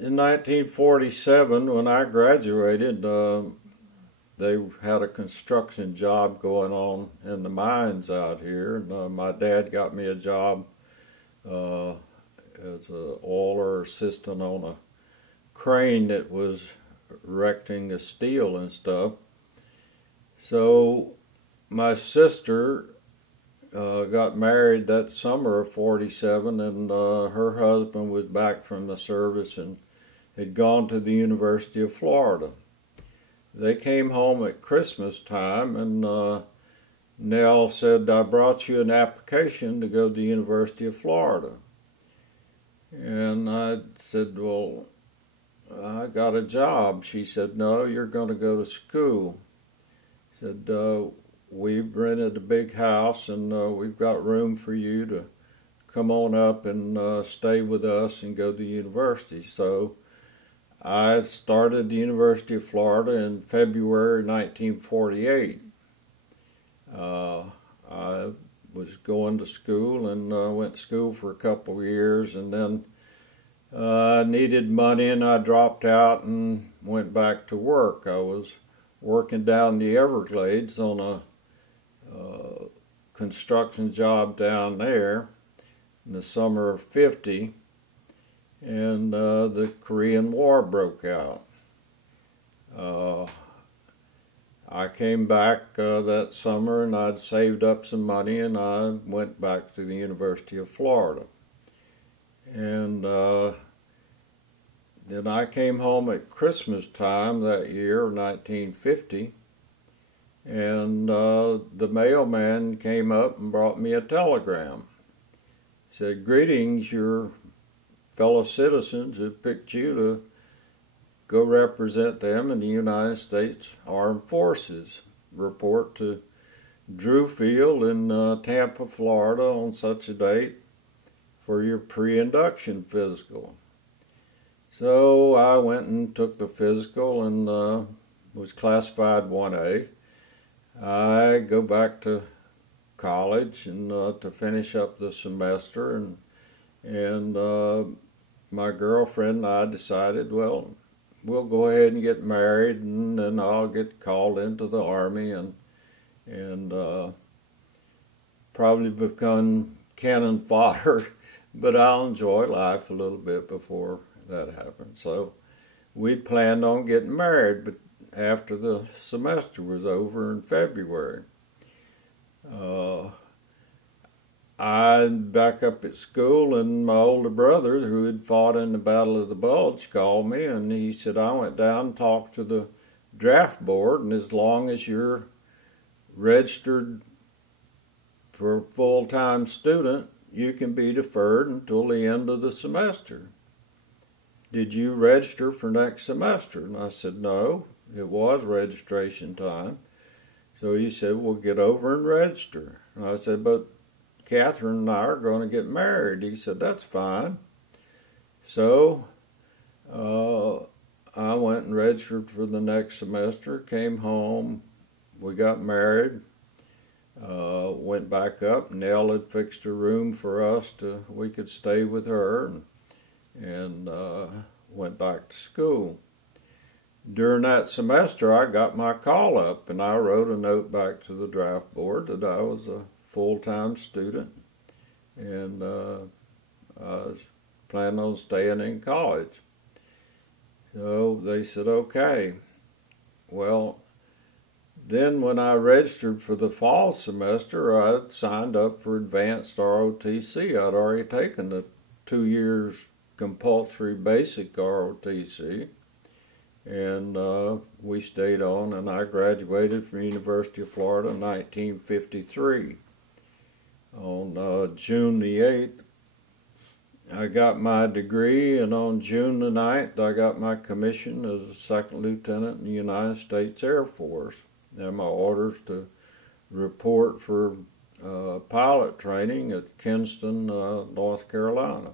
in 1947, when I graduated, they had a construction job going on in the mines out here, and my dad got me a job as an oiler assistant on a crane that was erecting the steel and stuff. So my sister got married that summer of 47, and her husband was back from the service and had gone to the University of Florida. They came home at Christmas time, and Nell said, "I brought you an application to go to the University of Florida." And I said, "Well, I got a job." She said, "No, you're going to go to school." I said, "We've rented a big house, and we've got room for you to come on up and stay with us and go to university." So I started the University of Florida in February 1948. I was going to school and went to school for a couple of years, and then I needed money and I dropped out and went back to work. I was working down the Everglades on a construction job down there in the summer of '50. And the Korean War broke out. I came back that summer, and I'd saved up some money, and I went back to the University of Florida. And then I came home at Christmas time that year, 1950, and the mailman came up and brought me a telegram. He said, "Greetings, your fellow citizens have picked you to go represent them in the United States Armed Forces. Report to Drew Field in Tampa, Florida on such a date for your pre-induction physical." So I went and took the physical and was classified 1A. I go back to college and to finish up the semester, and my girlfriend and I decided, well, we'll go ahead and get married, and then I'll get called into the Army and probably become cannon fodder, but I'll enjoy life a little bit before that happens. So we planned on getting married, but after the semester was over in February. I'm back up at school, and my older brother, who had fought in the Battle of the Bulge, called me, and he said, "I went down and talked to the draft board, and as long as you're registered for a full-time student, you can be deferred until the end of the semester. Did you register for next semester?" And I said, "No, it was registration time." So he said, "Well, get over and register." And I said, "But Catherine and I are going to get married." He said, "That's fine." So I went and registered for the next semester, came home, we got married, went back up. Nell had fixed a room for us we could stay with her, and went back to school. During that semester, I got my call up, and I wrote a note back to the draft board that I was a full-time student, and I was planning on staying in college. So they said, "Okay." Well, then when I registered for the fall semester, I signed up for advanced ROTC. I'd already taken the 2 years compulsory basic ROTC, and we stayed on, and I graduated from the University of Florida in 1953. On June the 8th, I got my degree, and on June the 9th, I got my commission as a second lieutenant in the United States Air Force. And my orders to report for pilot training at Kinston, North Carolina.